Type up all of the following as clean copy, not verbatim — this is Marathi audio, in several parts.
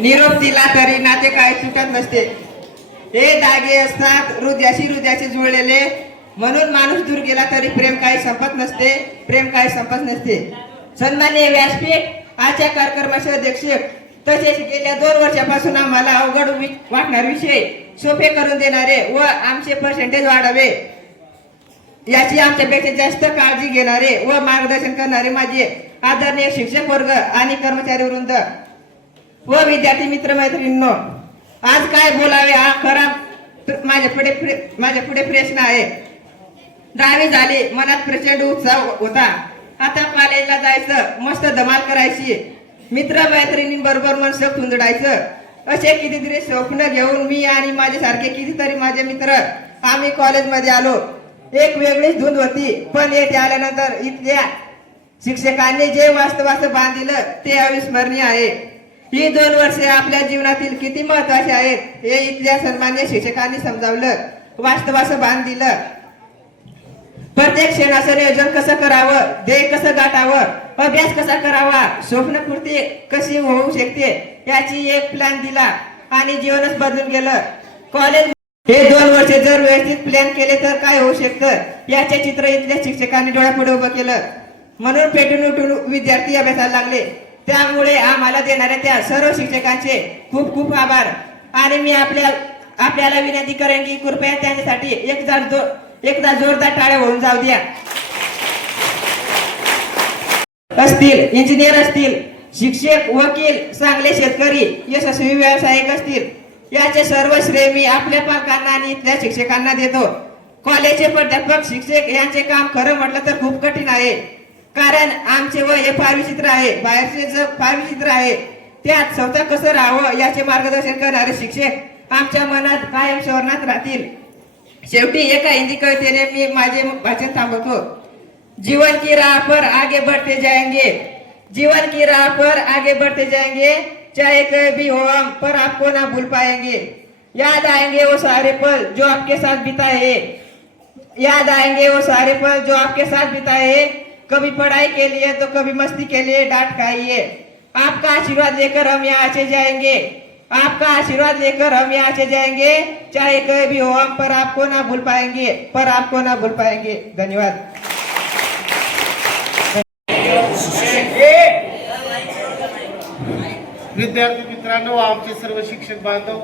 निरोप दिला तरी नाते काय सुटत नसते. हे धागे असतात हृदयाशी जुळलेले. म्हणून माणूस दूर गेला तरी प्रेम काही संपत नसते. प्रेम काही संपत नसते. सन्माननीय व्यासपीठ आजच्या कार्यक्रमाचे अध्यक्ष तसेच गेल्या 2 वर्षापासून आम्हाला अवघड वाटणारे विषय सोपे करून देणारे व आमचे पर्सेंटेज वाढावे याची आमच्यापेक्षा जास्त काळजी घेणारे व मार्गदर्शन करणारे माझे आदरणीय शिक्षक वर्ग आणि कर्मचारी वृंद व विद्यार्थी मित्र मैत्रिणींनो, आज काय बोलावे हा खरा माझ्या पुढे प्रश्न आहे. 10वी झाली, मनात प्रचंड उत्साह होता. आता कॉलेजला जायचं, मस्त धमाल करायची, मित्र मैत्रिणींबरोबर मनसोक्त हुंदडायचं. असे कितीतरी स्वप्न घेऊन मी आणि माझ्यासारखे कितीतरी माझे मित्र आम्ही कॉलेजमध्ये आलो. एक वेगळीच धुंद होती. पण येथे आल्यानंतर इथल्या शिक्षकांनी जे वास्तवाचं बांधिलं ते अविस्मरणीय आहे. ही 2 वर्षे आपल्या जीवनातील किती महत्वाची आहेत हे इथल्या सन्मान्य शिक्षकांनी समजावलं, वास्तवाचं बांध दिलं. प्रत्येक क्षणाचं नियोजन कसं करावं, ध्येय कसं गाठावं, अभ्यास कसा करावा, स्वप्नपूर्ती कशी होऊ शकते याची एक प्लॅन दिला आणि जीवनच बदलून गेलं. कॉलेज हे 2 वर्षे जर व्यवस्थित प्लॅन केले तर काय होऊ शकतं याचे चित्र इथल्या शिक्षकांनी डोळ्यापुढे उभं केलं. म्हणून पेटून उठून विद्यार्थी अभ्यासाला लागले. त्यामुळे आम्हाला देणाऱ्या त्या सर्व शिक्षकांचे खूप खूप आभार. आणि मी आपल्याला विनंती करेन की कृपया त्यांच्यासाठी एकदा जोरदार टाळ्या होऊन जाऊ द्या. असतील इंजिनियर असतील, शिक्षक, वकील, चांगले शेतकरी, यशस्वी व्यावसायिक असतील, याचे सर्व श्रेय मी आपल्या पालकांना आणि इथल्या शिक्षकांना देतो. कॉलेजचे प्राध्यापक शिक्षक यांचे काम खरं म्हटलं तर खूप कठीण आहे. कारण आमचे वय हे फार विचित्र आहे, बाहेरचे जग फार विचित्र आहे. त्यात स्वतः कसं राहावं याचे मार्गदर्शन करणारे शिक्षक आमच्या मनात कायम स्मरणात राहतील. शेवटी एका हिंदी कवितेने मी माझे भाषण थांबवतो. जीवन की राह पर आगे बढ़ते जाएंगे, जीवन की राह पर आगे बढ़ते जाएंगे, चाहे कभी हो हम पर आपको ना भूल पाएंगे. याद आएंगे वो सारे पल जो आपके साथ बिताए, याद आएंगे वो सारे पल जो आपके साथ बिताए. कभी पढ़ाई के लिए तो कभी मस्ती के लिए डांट खाइए. आपका आशीर्वाद लेकर हम यहाँ से जाएंगे, आपका आशीर्वाद लेकर हम यहाँ से जाएंगे, चाहे कभी हो हम पर आपको ना भूल पाएंगे, पर आपको ना भूल पाएंगे. धन्यवाद. विद्यार्थी मित्रांनो, आमचे सर्व शिक्षक बांधव,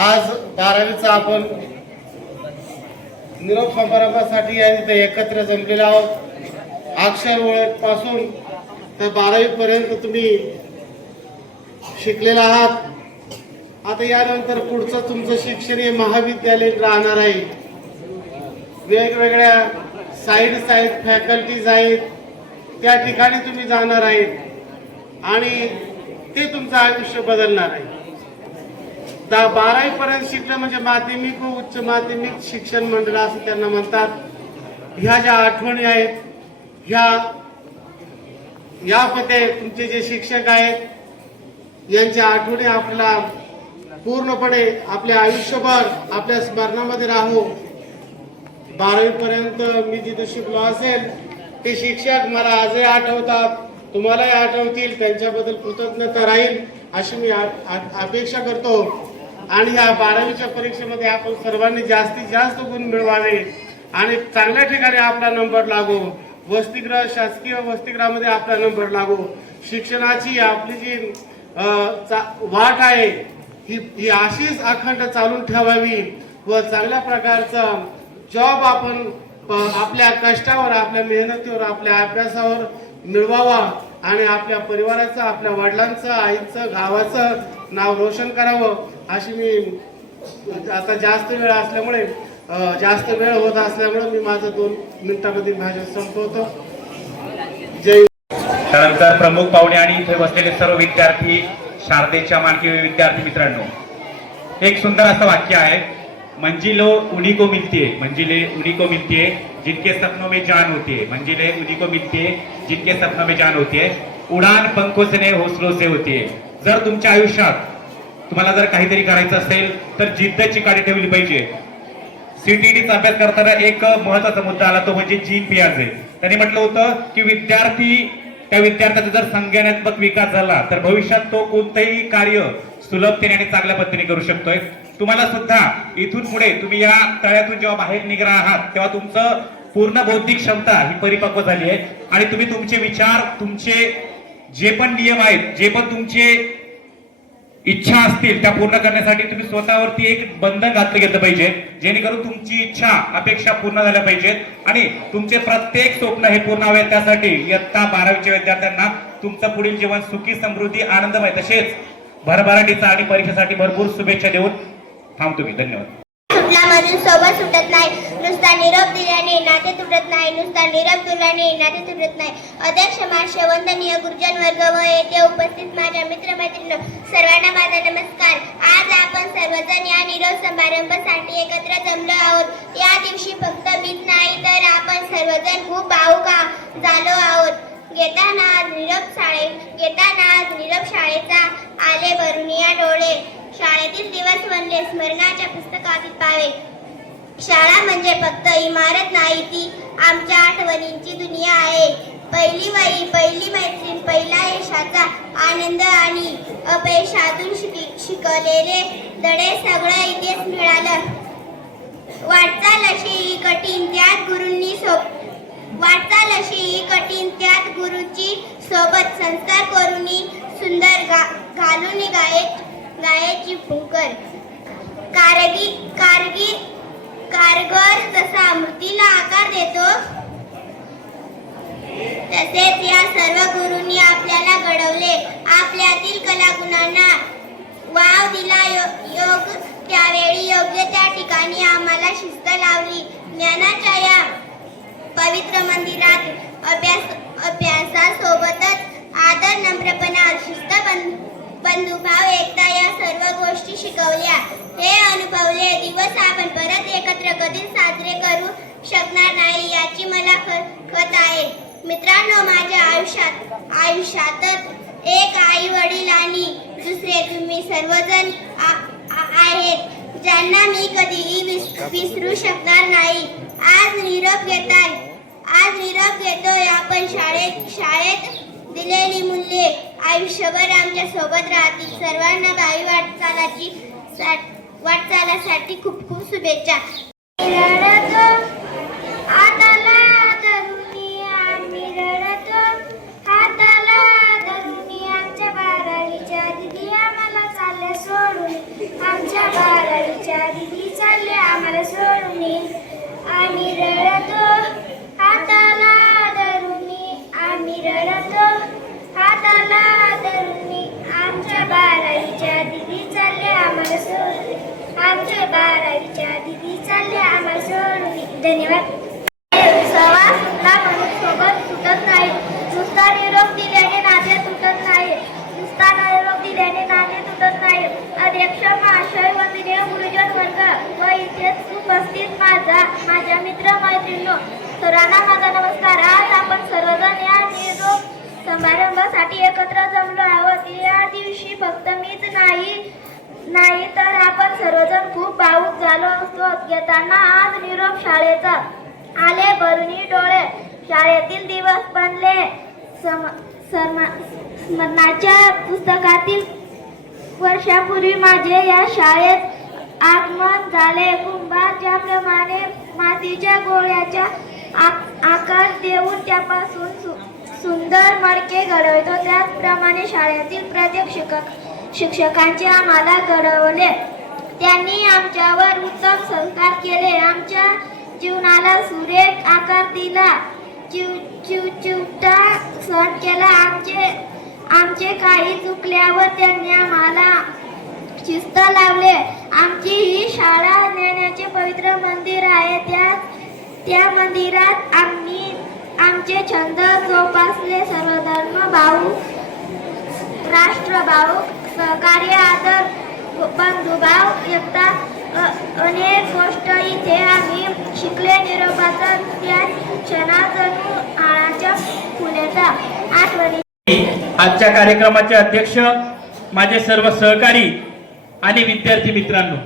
आज 12वीचा आपण निरोप समारंभासाठी इथे एकत्र जमलेले आहोत. अक्षर ओळख पासून तर 12वी पर्यंत तुम्ही शिकलेला आहात. आता यानंतर पुढचं तुमचं शिक्षण हे महाविद्यालय राहणार आहे. वेगवेगळ्या साईड फॅकल्टीज आहेत, त्या ठिकाणी तुम्ही जाणार आहेत आणि ते तुमचं आयुष्य बदलणार आहे. 12वी पर्यंत शिकलं म्हणजे माध्यमिक व उच्च माध्यमिक शिक्षण मंडळ असं त्यांना म्हणतात. ह्या ज्या आठवणी आहेत यामध्ये तुमचे जे शिक्षक आहेत यांच्या आठवणी आपल्याला पूर्णपणे आपल्या आयुष्यभर आपल्या स्मरणामध्ये राहू. 12वी पर्यंत मी जिथे शिकलो असेल ते शिक्षक मला आजही आठवतात, तुम्हालाही आठवतील. त्यांच्याबद्दल कृतज्ञता राहील अशी मी अपेक्षा करतो. आणि या 12वीच्या परीक्षेमध्ये आपण सर्वांनी जास्तीत जास्त गुण मिळवावे आणि चांगल्या ठिकाणी आपला नंबर लागो. वसतिगृह, शासकीय वसतिगृहामध्ये आपला नंबर लागो. शिक्षणाची आपली जी वाट आहे ही अशीच अखंड चालून ठेवावी व चांगल्या प्रकारचा जॉब आपण आपल्या कष्टावर, आपल्या मेहनतीवर, आपल्या अभ्यासावर मिळवावा आणि आपल्या परिवाराचं, आपल्या वडिलांचं, आईचं, गावाचं नाव रोशन करावं अशी मी आता जास्त वेळ होत असल्यामुळे मी माझं 2 मिनिटांमध्ये भाषण संपवतो. जय. त्यानंतर प्रमुख पाहुणे आणि इथे बसलेले सर्व विद्यार्थी, शारदेच्या मानकीय विद्यार्थी मित्रांनो, एक सुंदर असं वाक्य आहे. मंजिलो उन्हीं को मिलती है, मंजिले उन्हीं को मिलती है जिनके सपनों में जान होती है, मंजिले उन्हीं को मिलती है जिनके सपनों में जान होती है, उडान पंखों से नहीं हौसलों से होती है. जर तुमच्या आयुष्यात तुम्हाला जर काहीतरी करायचं असेल तर जिद्द चिकाटी ठेवली पाहिजे. सीटीईटीचा अभ्यास करताना एक महत्त्वाचा मुद्दा आला, तो म्हणजे जीन पियाजे. त्यांनी म्हटलं होतं की विद्यार्थी त्या विद्यार्थ्याचा जर संज्ञानात्मक विकास झाला तर भविष्यात तो कोणतंही कार्य सुलभतेने आणि चांगल्या पद्धतीने करू शकतोय. तुम्हाला सुद्धा इथून पुढे तुम्ही या तळ्यातून जेव्हा बाहेर निघणार आहात तेव्हा तुमचं पूर्ण बौद्धिक क्षमता ही परिपक्व झाली आहे आणि तुम्ही तुमचे विचार, तुमचे जे पण नियम आहेत, जे पण तुमचे इच्छा असतील त्या पूर्ण करण्यासाठी तुम्ही स्वतःवरती एक बंधन घातलं गेलं पाहिजे, जेणेकरून तुमची इच्छा, अपेक्षा पूर्ण झाल्या पाहिजेत आणि तुमचे प्रत्येक स्वप्न हे पूर्ण व्हावे. त्यासाठी इयत्ता 12वीच्या विद्यार्थ्यांना तुमचं पुढील जीवन सुखी, समृद्धी, आनंदमय तसेच भरभराटीचा आणि परीक्षेसाठी भरपूर शुभेच्छा देऊन थांबतो मी. धन्यवाद. सुटला म्हणून सोबत सुटत नाही, नुसता निरोप दिल्याने नाते तुटत नाही, नुसता निरोप दिल्याने नाते तुटत नाही. अध्यक्ष महाशय, वंदनीय गुरुजन वर्ग व येथे उपस्थित माझ्या मित्रमैत्रिणी सर्वांना माझा नमस्कार. आज आपण सर्वजण या निरोप समारंभासाठी एकत्र जमलो आहोत. या दिवशी फक्त मीच नाही तर आपण सर्वजण खूप भावुक झालो आहोत. घेताना आज निरोप शाळेचा आले भरून या डोळे, शाळेतील दिवस म्हणले स्मरणाच्या पुस्तकातील पावे. शाळा म्हणजे फक्त इमारत नाही, ती आमच्या आठवणींची दुनिया आहे. पहिली वही, पहिली मैत्रीण, पहिला यशाचा आनंद आणि अपयशातून शिकवलेले धडे सगळं इथेच मिळालं. वाटचाल अशी कठीण त्यात गुरुची सोबत संस्कार करूनी सुंदर घालून गायची फुंकर. कारगर जसा मूर्तीला आकार देतो तसेच या सर्व गुरूंनी आपल्याला घडवले. आपल्यातील कलागुणांना वाव दिला. त्यावेळी योग्य त्या ठिकाणी आम्हाला शिस्त लावली. ज्ञानाच्या या पवित्र मंदिरात अभ्यासासोबतच आदर, नम्रपणा, शिस्त, बंधुभाव, एकता या सर्व गोष्टी शिकवल्या. हे अनुभवले दिवस आपण परत एकत्र कधीच साजरे करू शकणार नाही याची मला खंत आहे. मित्रांनो, माझ्या आयुष्यातच एक आई वडील आणि दुसरे तुम्ही सर्वजण आहेत ज्यांना मी कधीही विसरू शकणार नाही. आज निरोप घेतोय आपण. शाळेत दिलेली मूल्ये आयुष्यभर आमच्या सोबत राहतील. सर्वांना भावी वाटचालासाठी खूप खूप शुभेच्छा. धन्यवाद. सहवास सुटला म्हणून सोबत सुटत नाही, नुसता निरोप दिल्याने नाते तुटत नाही, अध्यक्ष महाशय, वंदनीय गुरुजन वर्ग व इथे उपस्थित माझ्या मित्र मैत्रिणींनो सर्वांना माझा नमस्कार. आज आपण सर्वजण या निरोप समारंभासाठी एकत्र जमलो आहोत. या दिवशी फक्त मीच नाही तर आपण सर्वजण खूप भावुक झालो असतो. घेताना आज निरोप शाळेचा आले भरुनी डोळे, शाळेतील दिवस बनले स्मरणाच्या पुस्तकातील. वर्षापूर्वी माझे या शाळेत आगमन झाले. कुंभार ज्याप्रमाणे मातीच्या गोळ्याचा आकार देऊन त्यापासून सुंदर मडके घडवतो, त्याचप्रमाणे शाळेतील प्रत्येक शिक्षकांचे आम्हाला घडवले. त्यांनी आमच्यावर उत्तम संस्कार केले, आमच्या जीवनाला सुरेख आकार दिला, चिवचिवटा सण केला. आमचे काही चुकल्यावर त्यांनी आम्हाला शिस्त लावले. आमची ही शाळा ज्ञानाचे पवित्र मंदिर आहे. त्या मंदिरात आम्ही आमचे छंद जोपासले. सर्वधर्म भाऊ, राष्ट्रभाऊ, सहकार्य, आदर, बंधुभाव, एकता, अनेक गोष्ट इथे आम्ही शिकले. निरोपाचा त्या क्षणात जणू आळाच्या फुलेचा आठवणी. आजच्या कार्यक्रमाचे अध्यक्ष, माझे सर्व सहकारी आणि विद्यार्थी मित्रांनो,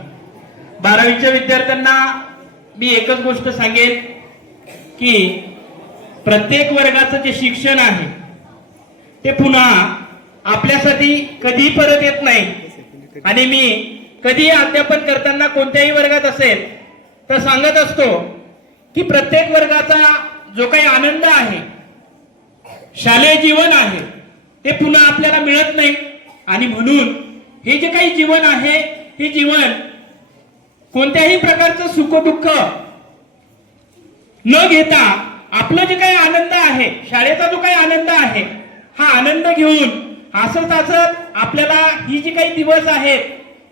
12वीच्या विद्यार्थ्यांना मी एकच गोष्ट सांगेन की प्रत्येक वर्गाचं जे शिक्षण आहे ते पुन्हा आपल्यासाठी कधी परत येत नाही। आणि मी कधी अध्यापन करताना कोणत्याही वर्गात असेल तर सांगत असतो की प्रत्येक वर्गाचा जो काही आनंद आहे, शालेय जीवन आहे, ते पुन्हा आपल्याला मिळत नाही। आणि म्हणून हे जे काही जीवन आहे, हे जीवन कोणत्याही प्रकारचं सुखदुःख न घेता आपलं जे काही आनंद आहे, शाळेचा जो काही आनंद आहे, हा आनंद घेऊन हसत हसत आपल्याला ही जी काही दिवस आहेत,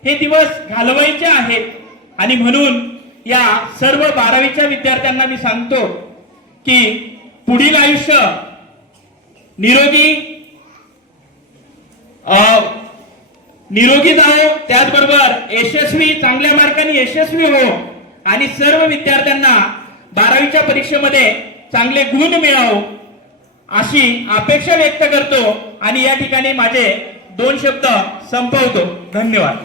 हे दिवस घालवायचे आहेत। आणि म्हणून या सर्व 12वीच्या विद्यार्थ्यांना मी सांगतो की पुढील आयुष्य निरोगी जाओ, त्याचबरोबर यशस्वी, चांगल्या मार्काने यशस्वी हो आणि सर्व विद्यार्थ्यांना 12वीच्या परीक्षेमध्ये चांगले गुण मिळावो अशी अपेक्षा व्यक्त करतो आणि या ठिकाणी माझे 2 शब्द संपवतो। धन्यवाद।